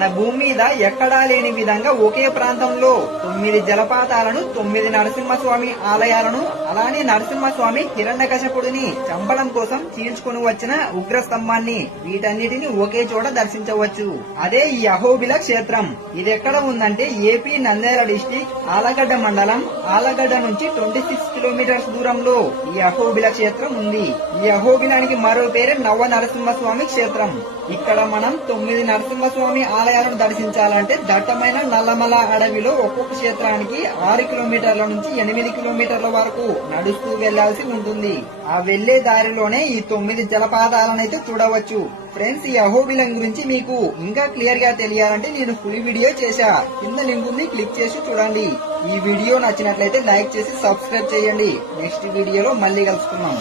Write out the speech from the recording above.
మన భూమి మీద ఎక్కడా లేని విధంగా ఒకే ప్రాంతంలో 9 జలపాతాలను, 9 నరసింహస్వామి ఆలయాలను, అలానే నరసింహస్వామి హిరణ్యకశపుడిని చంపడం కోసం చీల్చుకుని వచ్చిన ఉగ్ర స్తంభాన్ని, వీటన్నిటిని ఒకే చోట దర్శించవచ్చు. అదే ఈ అహోబిల క్షేత్రం. ఇది ఎక్కడ ఉందంటే ఏపీ నంద్యాల డిస్టిక్ ఆలగడ్డ మండలం, ఆలగడ్డ నుంచి 26 కిలోమీటర్స్ దూరంలో ఈ అహోబిల క్షేత్రం ఉంది. ఈ అహోబిలానికి మరో పేరు నవ నరసింహస్వామి క్షేత్రం. ఇక్కడ మనం 9 నరసింహస్వామి ఆలయాలను దర్శించాలంటే దట్టమైన నల్లమల అడవిలో ఒక్కొక్క క్షేత్రానికి 6 కిలోమీటర్ల నుంచి 8 కిలోమీటర్ల వరకు నడుస్తూ వెళ్లాల్సి ఉంటుంది. ఆ వెళ్లే దారిలోనే ఈ 9 జలపాతాలనైతే చూడవచ్చు. ఫ్రెండ్స్, ఈ అహోబిలం గురించి మీకు ఇంకా క్లియర్ గా తెలియాలంటే నేను ఫుల్ వీడియో చేశా, కింద లింక్ ఉంది, క్లిక్ చేసి చూడండి. ఈ వీడియో నచ్చినట్లయితే లైక్ చేసి సబ్స్క్రైబ్ చేయండి. నెక్స్ట్ వీడియోలో మళ్ళీ కలుసుకుందాం.